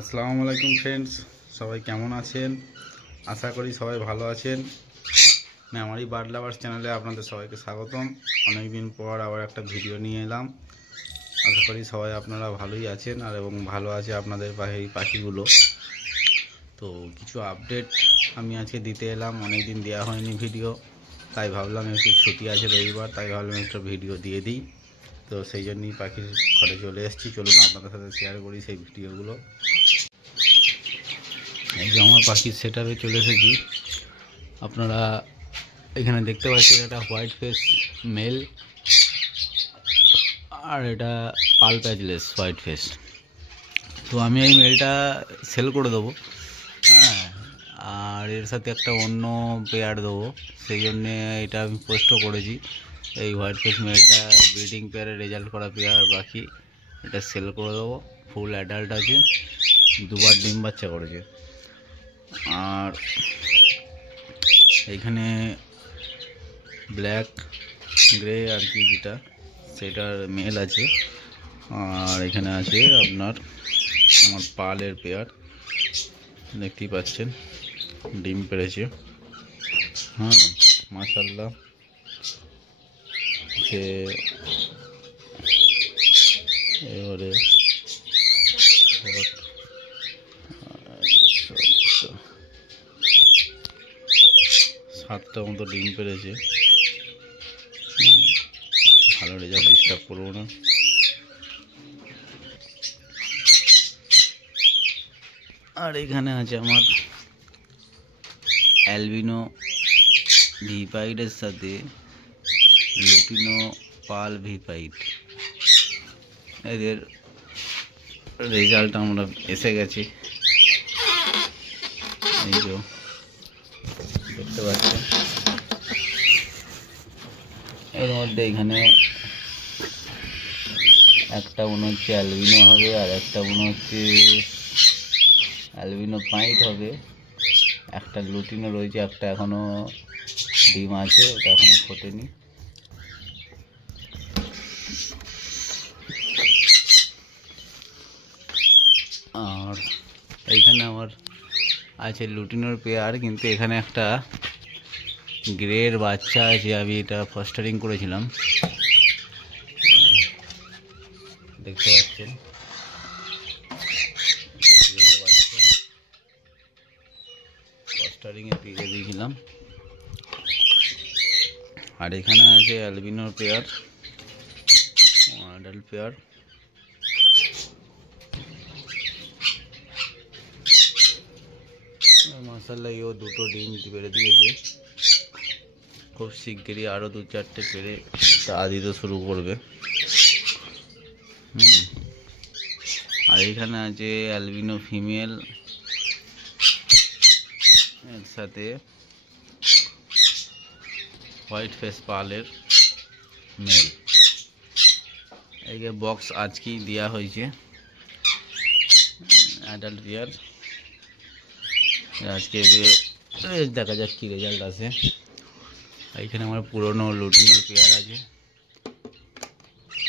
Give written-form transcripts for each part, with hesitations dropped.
আসসালামু আলাইকুম ফ্রেন্ডস, সবাই কেমন আছেন? আশা করি সবাই ভালো আছেন। মেমারি বার্ড লাভার্স চ্যানেলে আপনাদের সবাইকে স্বাগতম। অনেকদিন পর আবার একটা ভিডিও নিয়ে এলাম। আশা করি সবাই আপনারা ভালোই আছেন আর এবং ভালো আছে আপনাদের এই পাখিগুলো। তো কিছু আপডেট আমি আজকে দিতে এলাম। অনেকদিন দেওয়া হয়নি ভিডিও, তাই ভাবলাম একটু ছুটি আছে রবিবার, তাই ভাবলাম একটা ভিডিও দিয়ে দিই। তো সেই জন্যই পাখির ঘরে চলে এসেছি। চলুন আপনাদের সাথে শেয়ার করি সেই ভিডিওগুলো। এই যে আমার পাখির সেট আপে চলে এসেছি। আপনারা এখানে দেখতে পাচ্ছেন এটা হোয়াইট ফেস মেল, আর এটা পাল প্যাচলেস হোয়াইট ফেস। তো আমি এই মেলটা সেল করে দেবো, হ্যাঁ, আর এর সাথে একটা অন্য পেয়ার দেবো। সেই জন্যে এটা আমি পোস্টও করেছি। এই হোয়াইট ফেস মেলটা ব্রিডিং পেয়ারে রেজাল্ট করা পেয়ার বাকি, এটা সেল করে দেবো। ফুল অ্যাডাল্ট আছে, দুবার ডিম বাচ্চা করেছে। আর এইখানে ব্ল্যাক গ্রে আর কি যেটা, সেটার মেল আছে। আর এখানে আছে আপনার আমার পালের পেয়ার, দেখতেই পাচ্ছেন ডিম পেড়েছে। হ্যাঁ, মাশাআল্লাহ। যে এবারে 7টা মতো ডিম পেড়েছে। ভালো রেজাল্ট, ডিস্টার্ব করবো না। আর এখানে আছে আমার অ্যালবিনো ভিপাইটের সাথে লুটিনো পাল ভিপাইট। এদের রেজাল্ট আমরা এসে গেছে, এই যে দেখতে পাচ্ছেন। এর মধ্যে এখানে একটা মনে হচ্ছে অ্যালবিনো হবে, আর একটা মনে হচ্ছে অ্যালবিনো পাইট হবে। একটা লুটিনো রয়েছে, একটা এখনো ডিম আছে, ওটা এখনো ফোটেনি। আর এইখানে আমার আছে লুটিনোর পেয়ার, কিন্তু এখানে একটা গ্রের বাচ্চা আছে। আমি এটা ফস্টারিং করেছিলাম, দেখতে পাচ্ছেন বাচ্চা ফস্টারিংয়ে দিয়ে দিয়েছিলাম। আর এখানে আছে অ্যালবিনোর পেয়ার, অ্যাডাল্ট পেয়ার। মাশাআল্লাহ, এও দুটো ডিম পেড়ে দিয়েছে। খুব শিগগিরই আরও 2-4টে পেড়ে তা দিতে শুরু করবে। আর এখানে আছে অ্যালবিনো ফিমেল, এর সাথে হোয়াইট ফেস পালের মেল। এই যে বক্স আজকেই দেওয়া হয়েছে অ্যাডাল্ট পেয়ার। আজকে দেখা যাক কি রেজাল্ট আসে। এইখানে আমার পুরনো লুটিনোর পেয়ার আছে,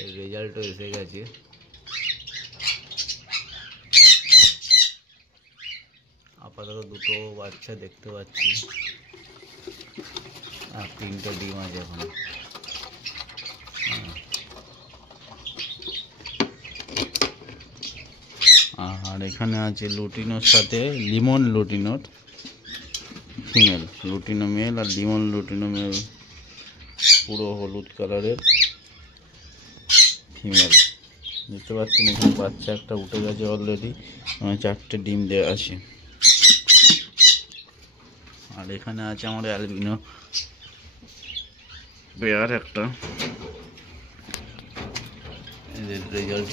এর রেজাল্টও এসে গেছে। আপাতত দুটো বাচ্চা দেখতে পাচ্ছি, আর 3টে ডিম আছে এখন। আর এখানে আছে লুটিনোর সাথে লিমন লুটিনোর ফিমেল, লুটিনো মেল আর লিমন লুটিনো মেল, পুরো হলুদ কালারের ফিমেল। দেখতে পাচ্ছেন এখানে বাচ্চা একটা উঠে গেছে অলরেডি, 4টে ডিম দেওয়া আছে। আর এখানে আছে আমার অ্যালবিনো পেয়ার একটা, এদের রেজাল্ট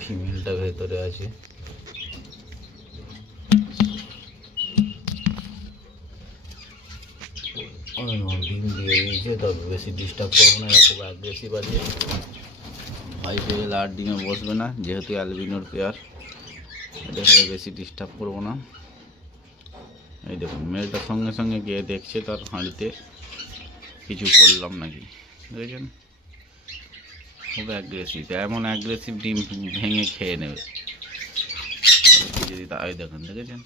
ফিমেলটা ভেতরে আছে। ডিম দিয়ে দিয়েছে, তবে বেশি ডিস্টার্ব করবো না, খুব অ্যাগ্রেসিভ আছে। হাই পেয়ে আর ডিমে বসবে না, যেহেতু অ্যালবিনোর পেয়ার, এটাকে বেশি ডিস্টার্ব করবো না। এই দেখুন মেলটার সঙ্গে সঙ্গে গিয়ে দেখছে তার হাঁড়িতে কিছু করলাম নাকি, দেখেছেন? খুব অ্যাগ্রেসিভ, এমন অ্যাগ্রেসিভ ডিম ভেঙে খেয়ে নেবে। যদি তাই দেখেছেন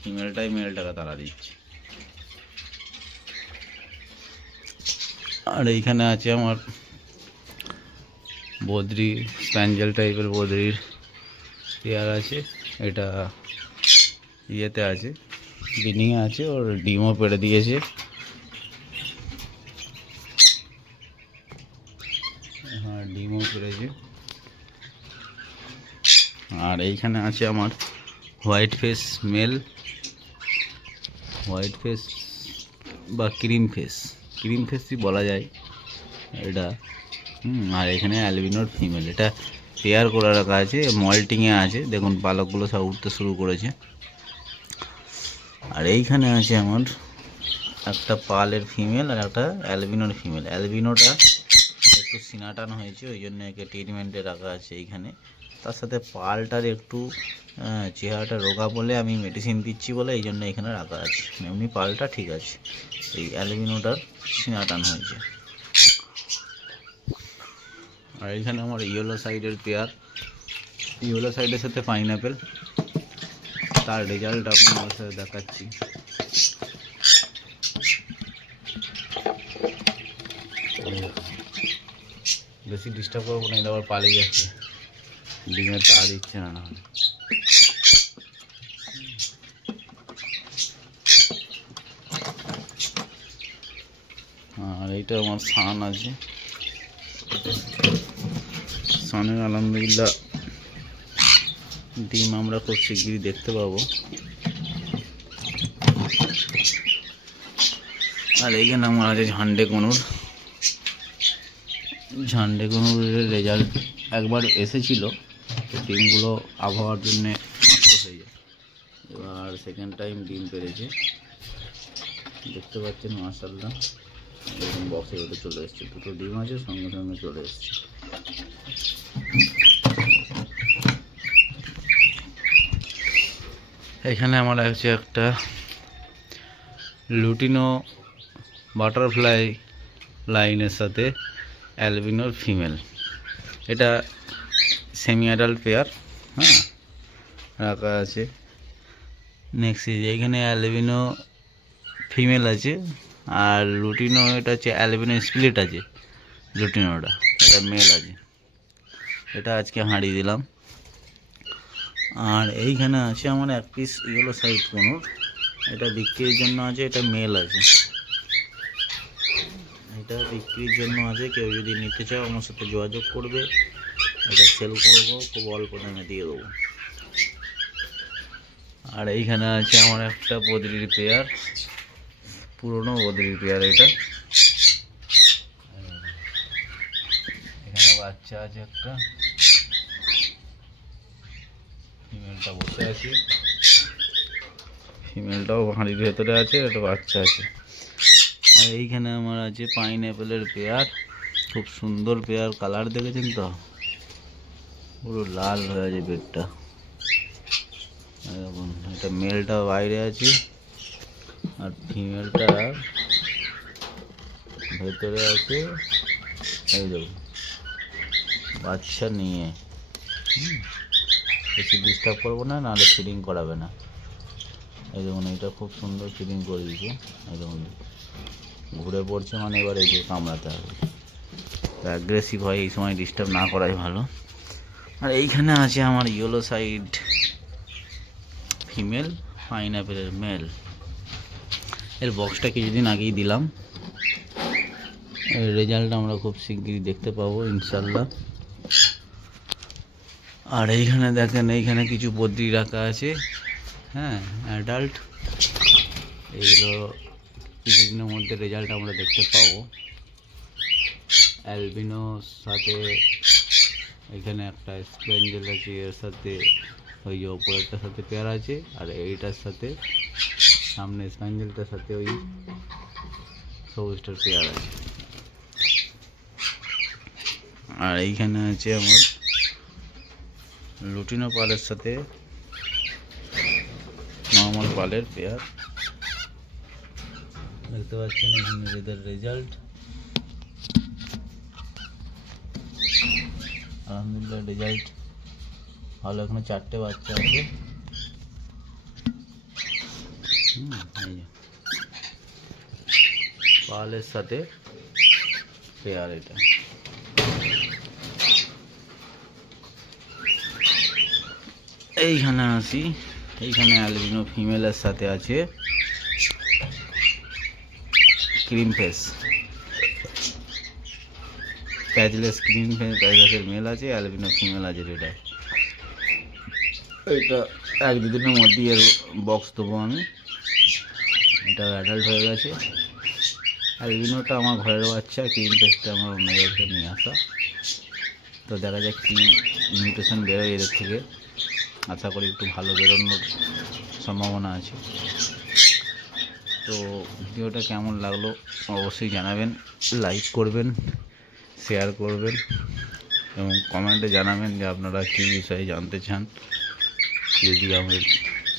ফিমেলটাই মেলটাকে তাড়া দিচ্ছে। আর এইখানে আছে আমার বদ্রি স্প্যাঞ্জেল টাইপের বদ্রির পেয়ার আছে। এটা ইয়েতে আছে, বিনিংয়ে আছে, ওর ডিমও পেড়ে দিয়েছে। হ্যাঁ, ডিমও পেড়েছে। আর এইখানে আছে আমার হোয়াইট ফেস মেল, হোয়াইট ফেস বা ক্রিম ফেসই বলা যায় এটা। আর এখানে অ্যালবিনোর ফিমেল, এটা পেয়ার করে রাখা আছে, মল্টিংয়ে আছে। দেখুন পালকগুলো সব উঠতে শুরু করেছে। আর এইখানে আছে আমার একটা পালের ফিমেল আর একটা অ্যালবিনোর ফিমেল। অ্যালবিনোটা একটু সিনাটানো হয়েছে, ওই জন্য একে ট্রিটমেন্টে রাখা আছে এইখানে। তার সাথে পালটার একটু চেহারাটা রোগা বলে আমি মেডিসিন দিচ্ছি বলে এই জন্য এখানে রাখা আছে। এমনি পালটা ঠিক আছে, এই অ্যালবিনোটার সিনাটানো হয়েছে। আর এখানে আমার ইয়েলো সাইডের পেয়ার, ইয়েলো সাইডের সাথে পাইনঅ্যাপেল, তার রেজাল্ট আপনার সাথে দেখাচ্ছি। বেশি ডিস্টার্ব করবো না, এটা আবার পালিয়ে যাচ্ছে, ডিমের তা দিচ্ছে না। নাহলে আর এইটা আমার সান আছে, সানের আলহামদুলিল্লাহ ডিম আমরা খুব শিগগিরই দেখতে পাবো। আর এইখানে আমার আছে ঝান্ডে কনুরের রেজাল্ট একবার এসেছিল, তো ডিমগুলো আবহাওয়ার জন্য নষ্ট হয়ে যায়। এবার সেকেন্ড টাইম ডিম পেরেছে, দেখতে পাচ্ছেন মাশাআল্লাহ। এরকম বক্সে ওটা চলে এসছে, দুটো ডিম আছে সঙ্গে সঙ্গে চলে এসছে। এখানে আমার আছে একটা লুটিনো বাটারফ্লাই লাইনের সাথে অ্যালবিনোর ফিমেল, এটা সেমি অ্যাডাল্ট পেয়ার, হ্যাঁ, রাখা আছে। নেক্সট এইখানে অ্যালবিনো ফিমেল আছে, আর লুটিনো এটা হচ্ছে অ্যালবিনো স্প্লিট আছে, লুটিনোটা এটা মেল আছে। এটা আজকে হাঁড়িয়ে দিলাম। আর এইখানে আছে আমার এক পিস ইয়েলো সাইড কোনোর, এটা বিক্রির জন্য আছে, এটা মেল আছে, এটা বিক্রির জন্য আছে। কেউ যদি নিতে চাও আমার সাথে যোগাযোগ করবে, এটা সেল করবো, খুব অল্প দামে দিয়ে দেবো। আর এইখানে আছে আমার একটা বদ্রির পেয়ার, পুরনো বদ্রির পেয়ার এটা। এখানে বাচ্চা আছে একটা, ফিমেলটা বসে আছে, ফিমেলটাও হাঁড়ির ভেতরে আছে, একটা বাচ্চা আছে। আর এইখানে আমার আছে পাইনঅ্যাপেলের পেয়ার, খুব সুন্দর পেয়ার, কালার দেখেছেন তো, পুরো লাল হয়ে আছে পেটটা। দেখুন এটা মেলটা বাইরে আছে আর ফিমেলটা ভেতরে আছে। এই দেখুন বাচ্চা নিয়ে, বেশি ডিস্টার্ব করবো না, নাহলে ফিডিং করাবে না। এই দেখুন এটা খুব সুন্দর ফিডিং করে দিয়েছে। এই দেখুন ঘুরে পড়ছে, মানে এবার এই যে কামড়াতে হবে, অ্যাগ্রেসিভ হয়, এই সময় ডিস্টার্ব না করাই ভালো। আর এইখানে আছে আমার ইয়েলো সাইড ফিমেল, পাইনঅ্যাপেলের মেল। এর বক্সটা কিছুদিন আগেই দিলাম, এর রেজাল্ট আমরা খুব শিগগিরই দেখতে পাবো ইনশাল্লাহ। আর এইখানে দেখেন, এইখানে কিছু বদ্রি রাখা আছে, হ্যাঁ, অ্যাডাল্ট। এইগুলো কিছুদিনের মধ্যে রেজাল্ট আমরা দেখতে পাবো। অ্যালবিনোর সাথে এখানে একটা স্প্যাঞ্জেল আছে, এর সাথে ওই যে ওপরেরটার সাথে পেয়ার আছে, আর এইটার সাথে সামনে স্প্যাঞ্জেলটার সাথে ওই সবুজটার পেয়ার আছে। আর এইখানে আছে আমার লুটিনো পালের সাথে নর্মাল পালের পেয়ার, দেখতে পাচ্ছেন এখানে এদের রেজাল্ট। আলহামদুলিল্লাহ রেজাল্ট ভালো, এখানে 4টে বাচ্চা আছে। এই যে পালের সাথে পেয়ার। এটা এইখানে আসি, এইখানে অ্যালবিনো ফিমেলের সাথে আছে cream face, patchless cream face, প্যাচলেসের মেল আছে, অ্যালবিনো ফিমেল আছে। এটা 1-2 দিনের মধ্যেই এর বক্স দেবো আমি। এটা অ্যাডাল্ট হয়ে গেছে। অ্যালবিনোটা আমার ঘরের বাচ্চা, ক্রিম ফেসটা আমার অন্য জায়গা থেকে নিয়ে আসা। তো দেখা যাক কী মিউটেশন বেরোয় এদের থেকে। আশা করি একটু ভালো বেরোনোর সম্ভাবনা আছে। তো ভিডিওটা কেমন লাগলো অবশ্যই জানাবেন, লাইক করবেন, শেয়ার করবেন এবং কমেন্টে জানাবেন যে আপনারা কী বিষয়ে জানতে চান। যদি আমাদের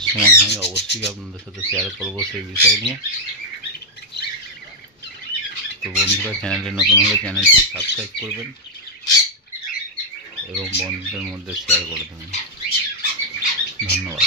সময় হয় অবশ্যই আপনাদের সাথে শেয়ার করবো সেই বিষয় নিয়ে। তো বন্ধুরা, চ্যানেলে নতুন হলে চ্যানেলটি সাবস্ক্রাইব করবেন এবং বন্ধুদের মধ্যে শেয়ার করে দেবেন। ধন্যবাদ।